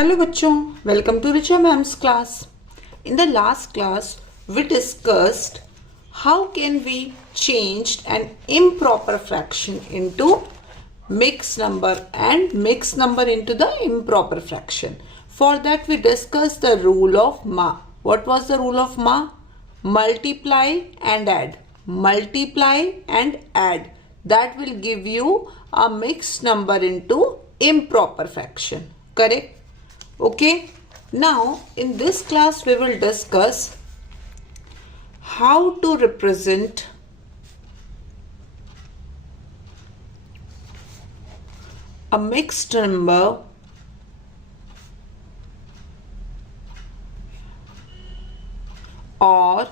Hello बच्चों, welcome to Richa ma'am's class. In the last class, we discussed how can we change an improper fraction into mixed number and mixed number into the improper fraction. For that we discussed the rule of Ma. What was the rule of Ma? Multiply and add. Multiply and add. That will give you a mixed number into improper fraction. Correct? Okay, now in this class we will discuss how to represent a mixed number or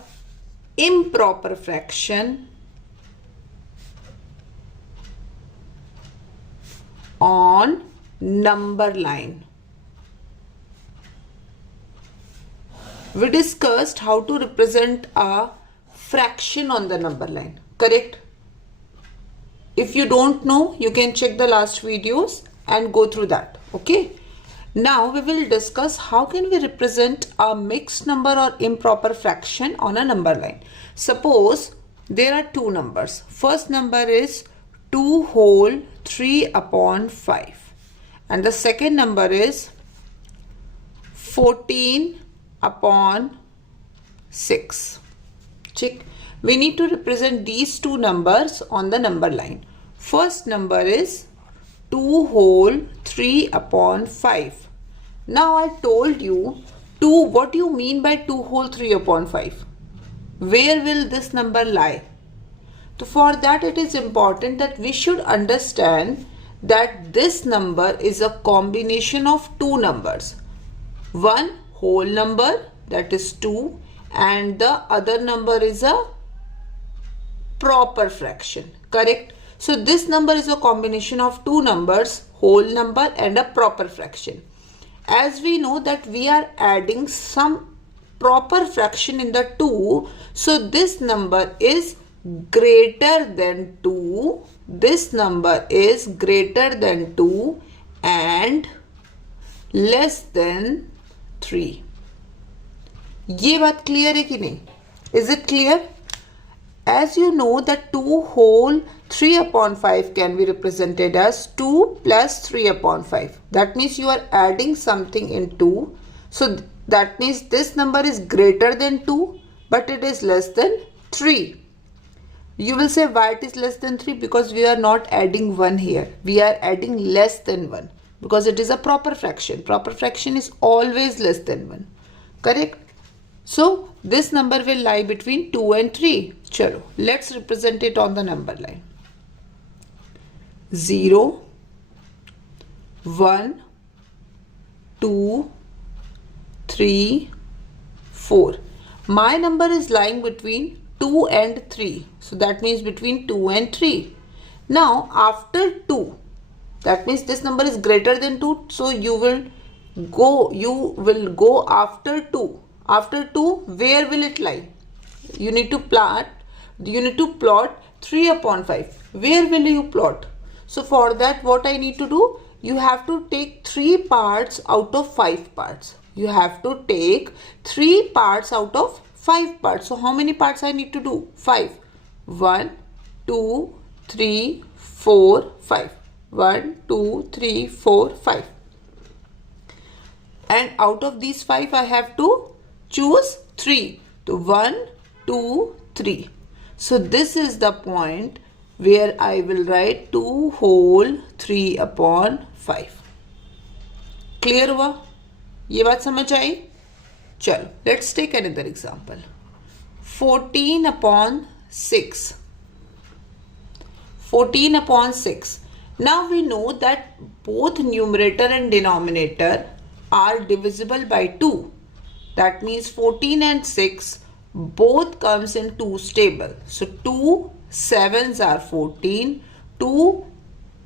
improper fraction on number line. We discussed how to represent a fraction on the number line, correct? If you don't know, you can check the last videos and go through that, okay? Now we will discuss how can we represent a mixed number or improper fraction on a number line. Suppose there are two numbers. First number is 2 whole 3 upon 5 and the second number is 14 upon 6. Check. We need to represent these two numbers on the number line. First number is 2 whole 3 upon 5. Now I told you 2. What do you mean by 2 whole 3 upon 5? Where will this number lie? So for that it is important that we should understand that this number is a combination of two numbers. One whole number, that is 2, and the other number is a proper fraction, correct? So this number is a combination of two numbers, whole number and a proper fraction. As we know that we are adding some proper fraction in the 2, so this number is greater than 2, this number is greater than 2 and less than 3. ये बात clear है कि नहीं? Is it clear? As you know that 2 whole 3 upon 5 can be represented as 2 plus 3 upon 5. That means you are adding something in 2. So that means this number is greater than 2 but it is less than 3. You will say why it is less than 3? Because we are not adding 1 here. We are adding less than 1. Because it is a proper fraction. Proper fraction is always less than 1. Correct? So this number will lie between 2 and 3. Chalo, let's represent it on the number line. 0, 1, 2, 3, 4. My number is lying between 2 and 3. So that means between 2 and 3. Now after 2, that means this number is greater than 2. So you will go after 2. After 2, where will it lie? You need to plot 3 upon 5. Where will you plot? So for that what I need to do? You have to take 3 parts out of 5 parts. You have to take 3 parts out of 5 parts. So how many parts I need to do? 5. 1, 2, 3, 4, 5. 1, 2, 3, 4, 5. And out of these 5 I have to choose 3. So 1, 2, 3. So this is the point where I will write 2 whole 3 upon 5. Clear हुआ? ये बात समझ आई? चलो, let's take another example. 14 upon 6. 14 upon 6. Now we know that both numerator and denominator are divisible by 2. That means 14 and 6 both comes in 2's table. So 2 7s are 14, 2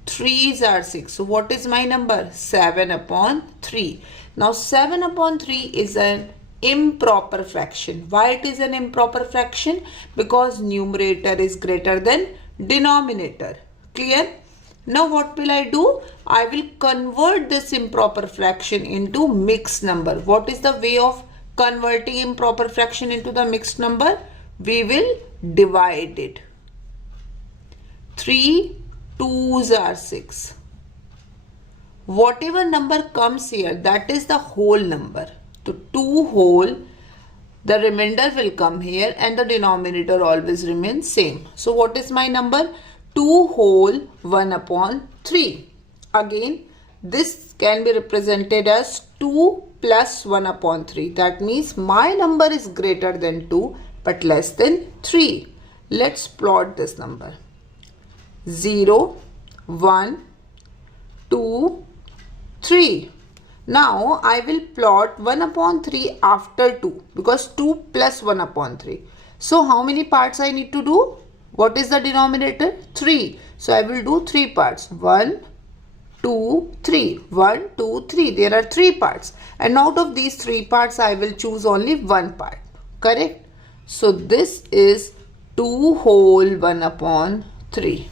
3s are 6. So what is my number? 7 upon 3. Now 7 upon 3 is an improper fraction. Why it is an improper fraction? Because numerator is greater than denominator. Clear? Now what will I do? I will convert this improper fraction into mixed number. What is the way of converting improper fraction into the mixed number? We will divide it. 3 2s are 6. Whatever number comes here, that is the whole number. So 2 whole, the remainder will come here and the denominator always remains same. So what is my number? 2 whole 1 upon 3. Again, this can be represented as 2 plus 1 upon 3. That means my number is greater than 2 but less than 3. Let's plot this number. 0, 1, 2, 3. Now I will plot 1 upon 3 after 2 because 2 plus 1 upon 3. So how many parts I need to do? What is the denominator? 3. So I will do 3 parts. 1, 2, 3. 1, 2, 3. There are 3 parts. And out of these 3 parts, I will choose only 1 part. Correct? So this is 2 whole 1 upon 3.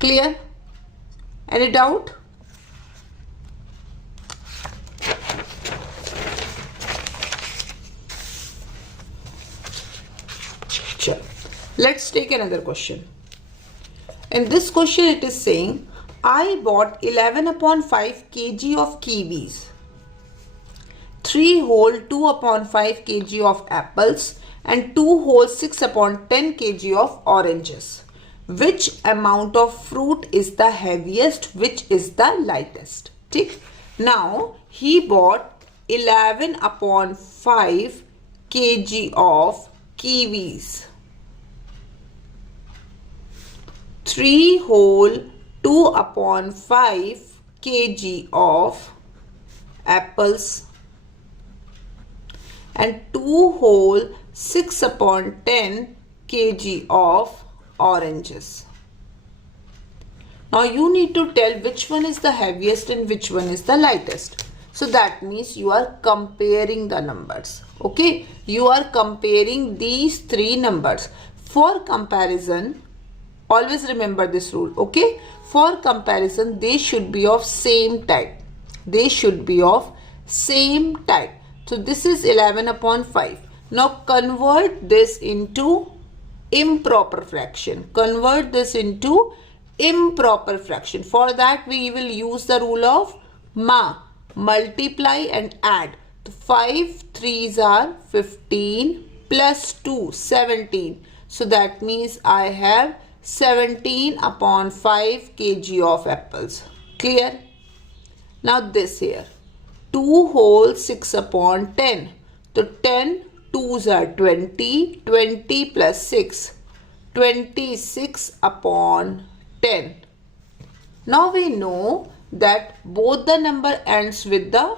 Clear? Any doubt? Sure. Let's take another question. In this question it is saying, I bought 11 upon 5 kg of kiwis, 3 whole 2 upon 5 kg of apples and 2 whole 6 upon 10 kg of oranges. Which amount of fruit is the heaviest? Which is the lightest? Okay. Now he bought 11 upon 5 kg of kiwis, 3 whole 2 upon 5 kg of apples and 2 whole 6 upon 10 kg of oranges. Now you need to tell which one is the heaviest and which one is the lightest. So that means you are comparing the numbers. Okay, you are comparing these 3 numbers. For comparison, always remember this rule. Okay, for comparison they should be of same type. They should be of same type. So this is 11 upon 5. Now convert this into improper fraction. Convert this into improper fraction. For that we will use the rule of multiply and add. The 5 3s are 15 plus 2 17. So that means I have 17 upon 5 kg of apples. Clear? Now this here, 2 whole 6 upon 10. So 10 2s are 20, 20 plus 6, 26 upon 10. Now we know that both the number ends with the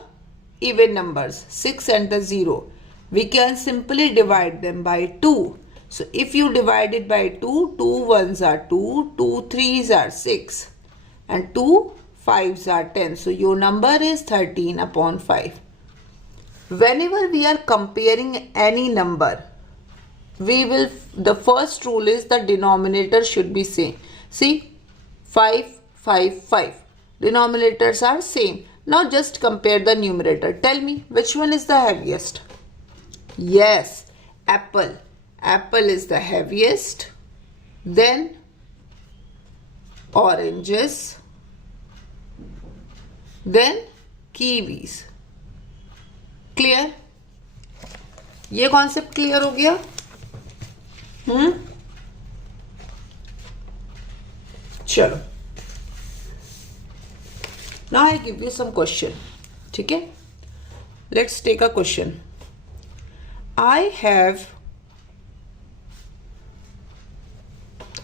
even numbers, 6 and the 0. We can simply divide them by 2. So if you divide it by 2, 2 1s are 2, 2 3s are 6 and 2 5s are 10. So your number is 13 upon 5. Whenever we are comparing any number, the first rule is the denominator should be same. See, 5, 5, 5. Denominators are same. Now just compare the numerator. Tell me which one is the heaviest? Yes, apple. Apple is the heaviest. Then oranges. Then kiwis. Clear? ये concept clear हो गया? चलो, now I give you some question. ठीक है? Let's take a question. I have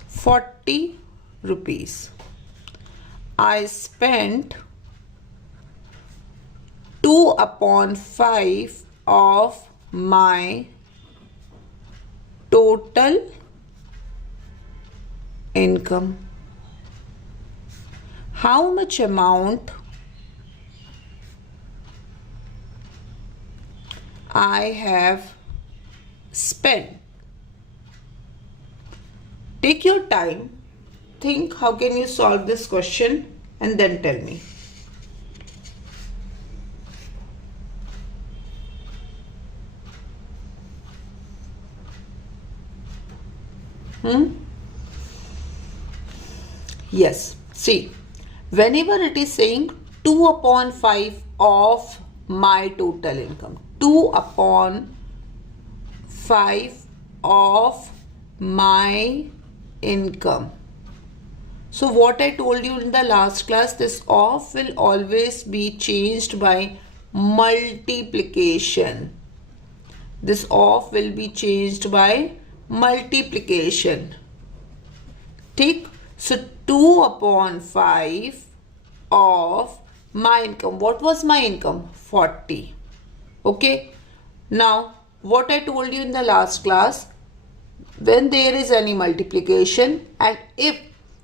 40 rupees. I spent 2 upon 5 of my total income. How much amount I have spent? Take your time think how can you solve this question and then tell me. Yes, see, whenever it is saying 2 upon 5 of my total income, 2 upon 5 of my income. So what I told you in the last class, this of will always be changed by multiplication. This of will be changed by multiplication. Take so 2 upon 5 of my income. What was my income? 40. Okay. Now what I told you in the last class, when there is any multiplication and if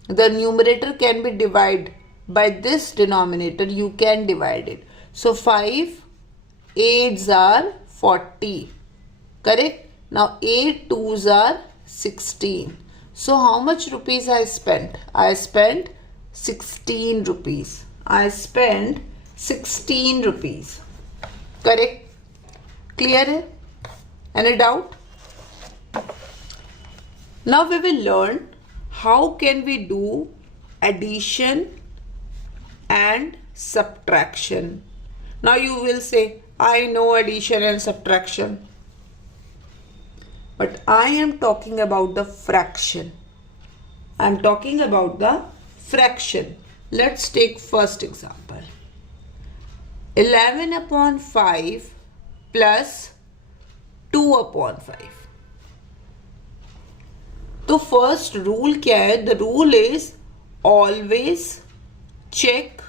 the numerator can be divided by this denominator, you can divide it. So 5 8s are 40. Correct? Now 8 2s are 16. So how much rupees I spent? I spent 16 rupees. I spent 16 rupees. Correct? Clear? Any doubt? Now we will learn how can we do addition and subtraction. Now you will say, I know addition and subtraction. But I am talking about the fraction. I am talking about the fraction. Let's take first example. 11 upon 5 plus 2 upon 5. तो first rule क्या है? The rule is always check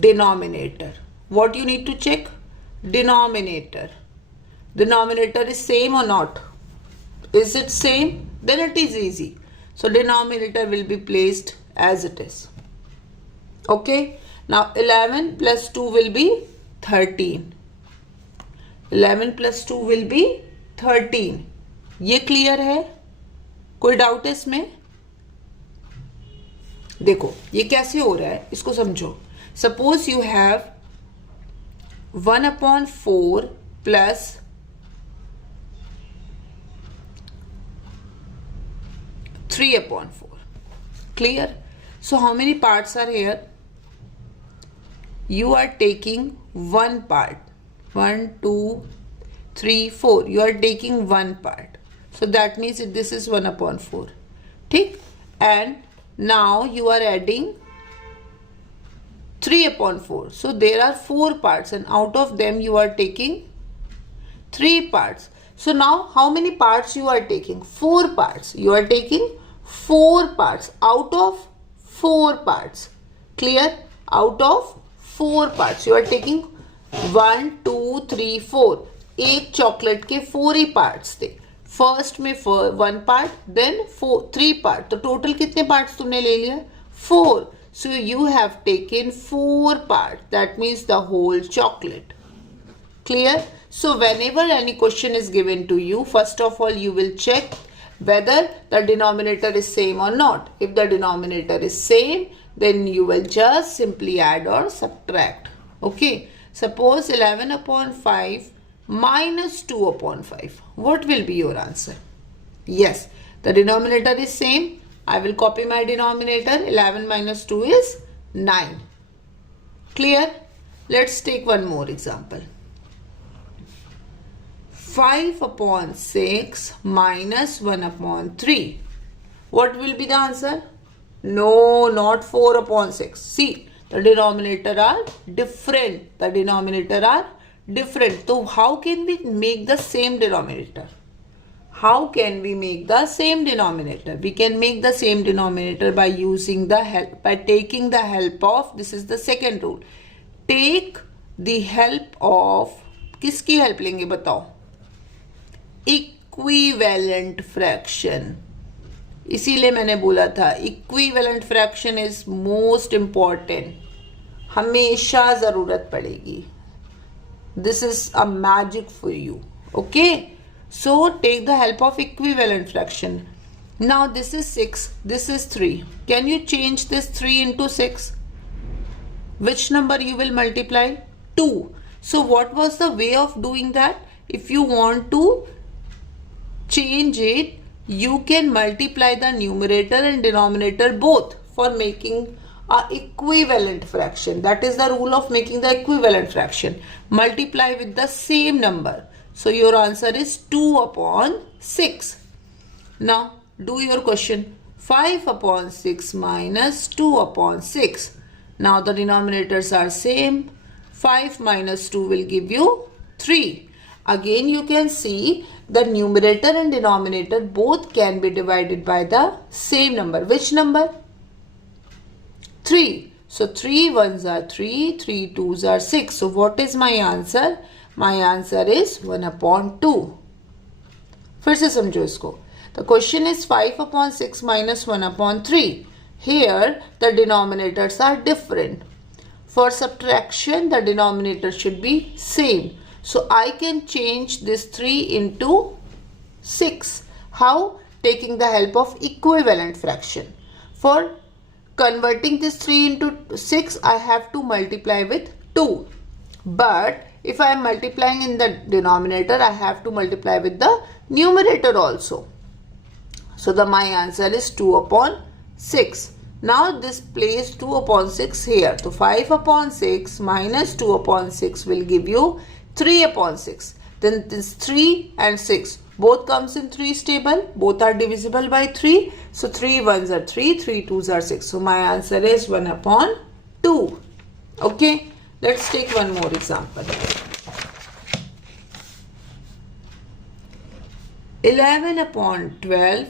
denominator. What you need to check? Denominator. Denominator is same or not? Is it same? Then it is easy. So denominator will be placed as it is. Okay. Now 11 plus 2 will be 13. 11 plus 2 will be 13. ये clear है? कोई doubt है इसमें? देखो ये कैसे हो रहा है, इसको समझो. Suppose you have 1 upon 4 plus 3 upon 4. Clear? So how many parts are here? You are taking one part. 1 2 3 4. You are taking one part. So that means this is 1 upon 4. ठीक? And now you are adding 3 upon 4. So there are 4 parts and out of them you are taking 3 parts. So now how many parts you are taking? 4 parts. You are taking 4 parts out of 4 parts. Clear? Out of 4 parts. You are taking 1 2 3 4. एक chocolate के 4 ही parts थे. First में 1 part, then 3 part. तो total कितने parts तुमने ले लिया? 4. So you have taken 4 parts. That means the whole chocolate. Clear? So whenever any question is given to you, first of all you will check whether the denominator is same or not. If the denominator is same, then you will just simply add or subtract. Okay. Suppose 11 upon 5 minus 2 upon 5. What will be your answer? Yes, the denominator is same. I will copy my denominator. 11 minus 2 is 9. Clear? Let's take one more example. 5 upon 6 minus 1 upon 3. What will be the answer? No, not 4 upon 6. See, the denominator are different. The denominator are different. So how can we make the same denominator? How can we make the same denominator? We can make the same denominator by using the help, by taking the help of, this is the second rule. Take the help of, किसकी help लेंगे बताओ? Equivalent fraction. इसीलिए मैंने बोला था equivalent fraction is most important. हमेशा जरूरत पड़ेगी. This is a magic for you. Okay. So take the help of equivalent fraction. Now this is 6, this is 3. Can you change this 3 into 6? Which number you will multiply? 2. So what was the way of doing that? If you want to change it, you can multiply the numerator and denominator both for making a equivalent fraction. That is the rule of making the equivalent fraction. Multiply with the same number. So your answer is 2 upon 6. Now do your question. 5 upon 6 minus 2 upon 6. Now the denominators are same. 5 minus 2 will give you 3. Again you can see the numerator and denominator both can be divided by the same number. Which number? 3. So 3 ones are 3, 3 twos are 6. So what is my answer? My answer is 1 upon 2. फिर से समझो इसको. The question is 5 upon 6 minus 1 upon 3. Here the denominators are different. For subtraction the denominator should be same. So I can change this 3 into 6. How? Taking the help of equivalent fraction. For converting this 3 into 6, I have to multiply with 2. But if I am multiplying in the denominator, I have to multiply with the numerator also. So my answer is 2 upon 6. Now this place 2 upon 6 here. So 5 upon 6 minus 2 upon 6 will give you 3 upon 6. Then this 3 and 6 both comes in 3's table. Both are divisible by 3. So 3 ones are 3, 3 twos are 6. So my answer is 1 upon 2. Okay. Let's take one more example. 11 upon 12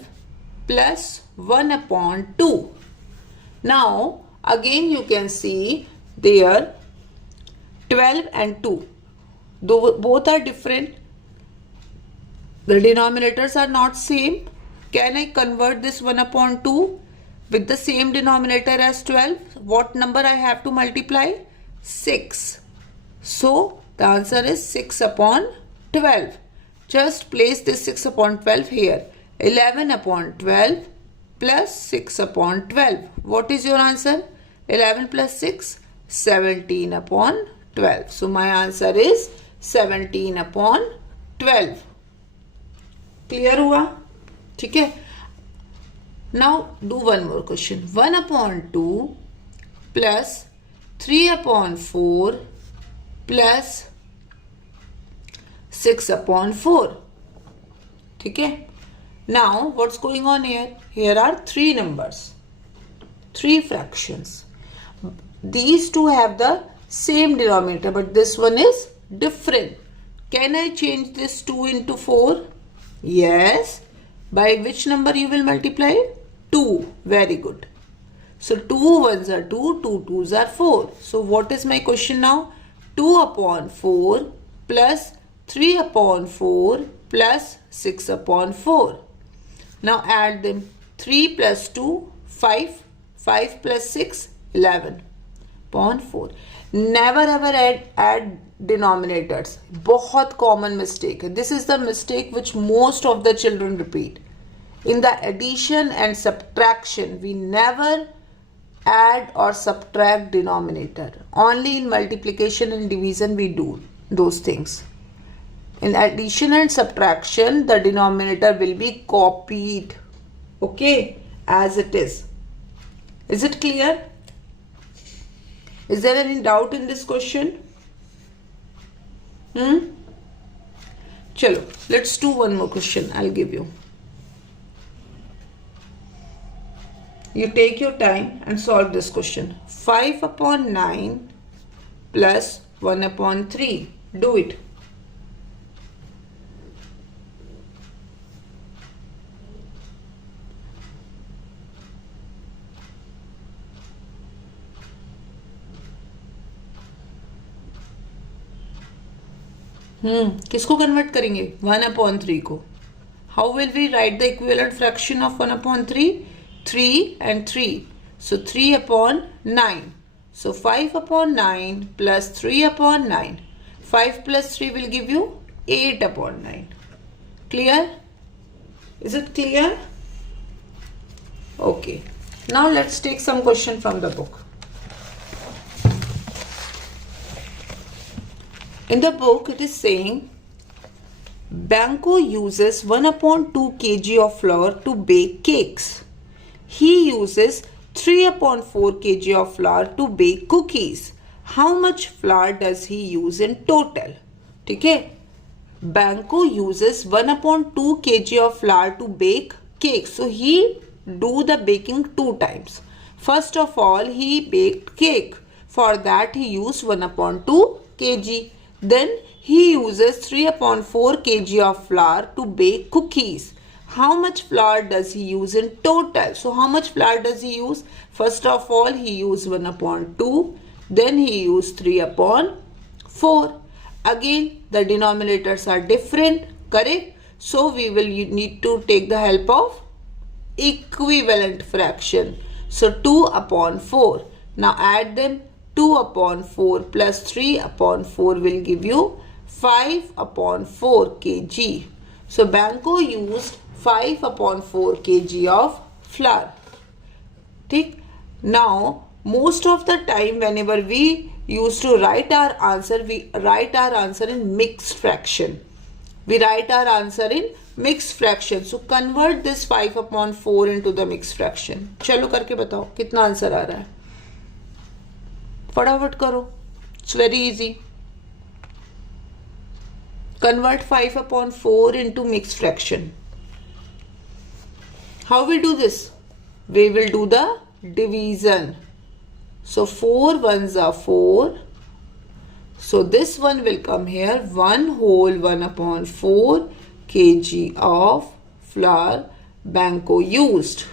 plus 1 upon 2. Now again you can see there 12 and 2. Though both are different, the denominators are not same. Can I convert this 1 upon 2 with the same denominator as 12? What number I have to multiply? 6. So the answer is 6 upon 12. Just place this 6 upon 12 here. 11 upon 12 plus 6 upon 12. What is your answer? 11 plus 6, 17 upon 12. So my answer is 17 upon 12. Clear हुआ? ठीक है? Now do one more question. 1 upon 2 plus 3 upon 4 plus 6 upon 4. ठीक है? Now what's going on here? Here are 3 numbers, 3 fractions. These two have the same denominator, but this one is different. Can I change this 2 into 4? Yes. By which number you will multiply? 2. Very good. So 2 ones are 2, 2 twos are 4. So what is my question now? 2 upon 4 plus 3 upon 4 plus 6 upon 4. Now add them. 3 plus 2, 5. 5 plus 6, 11 upon 4. Never ever add denominators. बहुत common mistake. This is the mistake which most of the children repeat. In the addition and subtraction, we never add or subtract denominator. Only in multiplication and division we do those things. In addition and subtraction, the denominator will be copied. Okay, as it is. Is it clear? Is there any doubt in this question? Chalo, let's do one more question. I'll give you. You take your time and solve this question. 5 upon 9 plus 1 upon 3. Do it. किसको convert करेंगे? 1 upon 3 को. How will we write the equivalent fraction of 1 upon 3? 3 and 3. So 3 upon 9. So 5 upon 9 plus 3 upon 9. 5 plus 3 will give you 8 upon 9. Clear? Is it clear? Okay, now let's take some question from the book. In the book it is saying Banco uses 1/2 kg of flour to bake cakes. He uses 3/4 kg of flour to bake cookies. How much flour does he use in total? ठीक है, Banco uses 1/2 kg of flour to bake cakes. So he do the baking 2 times. First of all, he baked cake. For that he used 1/2 kg. Then he uses 3/4 kg of flour to bake cookies. How much flour does he use in total? So how much flour does he use? First of all, he used 1/2. Then he used 3/4. Again, the denominators are different, correct? So we will need to take the help of equivalent fraction. So 2/4. Now add them. 2/4 plus 3/4 will give you 5/4 kg. So Banco used 5/4 kg of flour. ठीक? Now most of the time whenever we used to write our answer, we write our answer in mixed fraction. We write our answer in mixed fraction. So convert this 5/4 into the mixed fraction. चलो करके बताओ कितना answer आ रहा है. फटाफट करो. It's very easy. Convert 5/4 into mixed fraction. How we do this? We will do the division. So 4 ones are 4. So this one will come here. 1/4 kg of flour Banco used.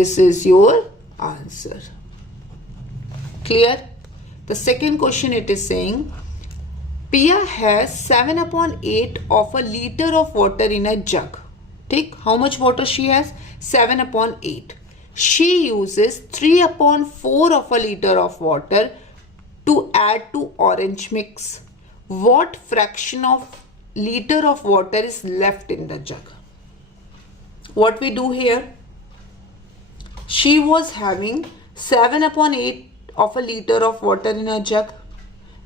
This is your answer. Clear? The second question it is saying Pia has 7/8 of a liter of water in a jug. Take how much water she has? 7/8. She uses 3/4 of a liter of water to add to orange mix. What fraction of liter of water is left in the jug? What we do here? She was having 7/8 of a liter of water in a jug.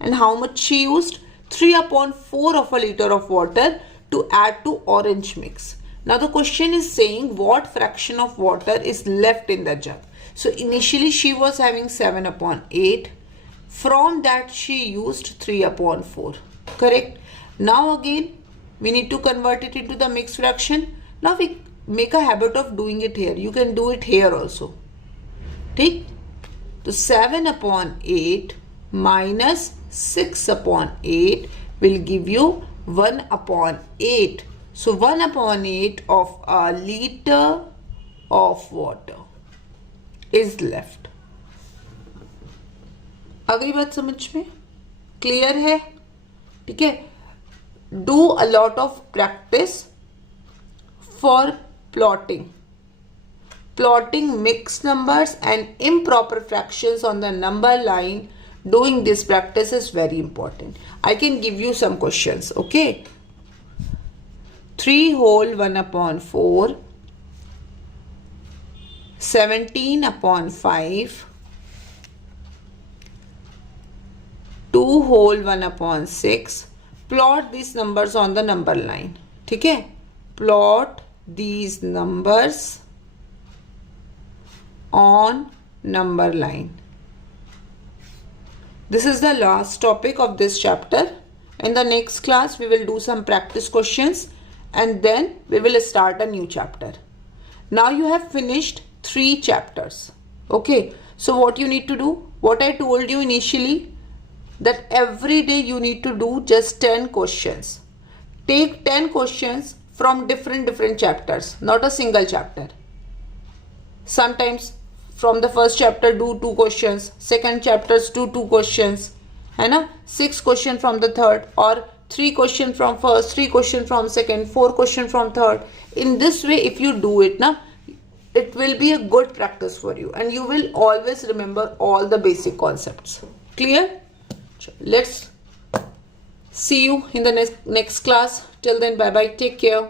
And how much she used? 3/4 of a liter of water to add to orange mix. Now the question is saying what fraction of water is left in the jug. So initially she was having 7/8. From that she used 3/4. Correct? Now again we need to convert it into the mixed fraction. Now we make a habit of doing it here. You can do it here also. ठीक? So 7/8 minus 6/8 will give you 1/8. So 1/8 of a liter of water is left. आ गई बात समझ में? Clear है? ठीक है? Do a lot of practice for plotting. Plotting mixed numbers and improper fractions on the number line. Doing this practice is very important. I can give you some questions, okay? 3/1/4, 17/5, 2/1/6. Plot these numbers on the number line. ठीक है? Plot these numbers on number line. This is the last topic of this chapter. In the next class we will do some practice questions and then we will start a new chapter. Now you have finished 3 chapters. Okay, so what you need to do, what I told you initially, that every day you need to do just 10 questions. Take 10 questions from different chapters, not a single chapter. Sometimes from the first chapter do 2 questions, second chapters do 2 questions, है ना? 6 question from the third, or 3 question from first, 3 question from second, 4 question from third. In this way if you do it na, it will be a good practice for you and you will always remember all the basic concepts. Clear? Let's see you in the next class. Till then, bye bye, take care.